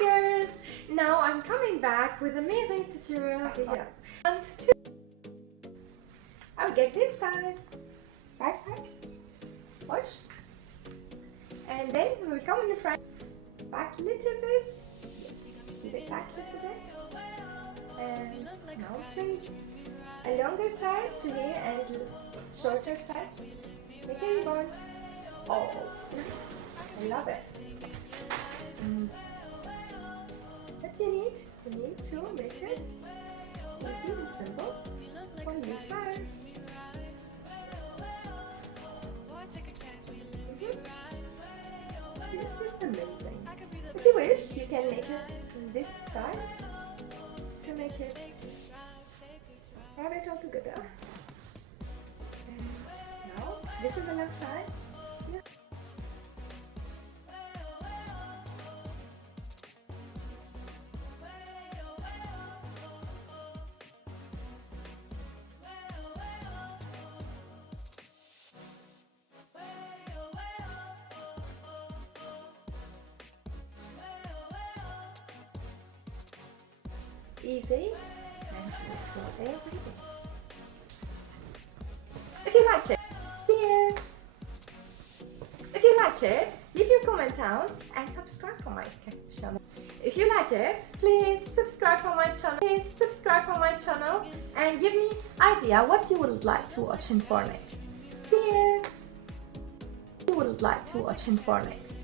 girls! Now I'm coming back with amazing tutorial hijab. 1 to 2. I'll get this side, back side, push, and then we will come in the front, back a little bit, yes, sit it back a little bit, and now bring a longer side to here and shorter side, make a ribbon. Oh, nice, I love it. What you need to make it easy and simple for your side. This is amazing. If you wish, you can make it this style to make it have it all together. And now this is the left side. Yeah. Easy and peaceful every day. If you like it, see you. If you like it, leave your comment down and subscribe for my channel. If you like it, please subscribe for my channel. Please subscribe for my channel and give me idea what you would like to watch in for next. See you. You would like to watch in for next.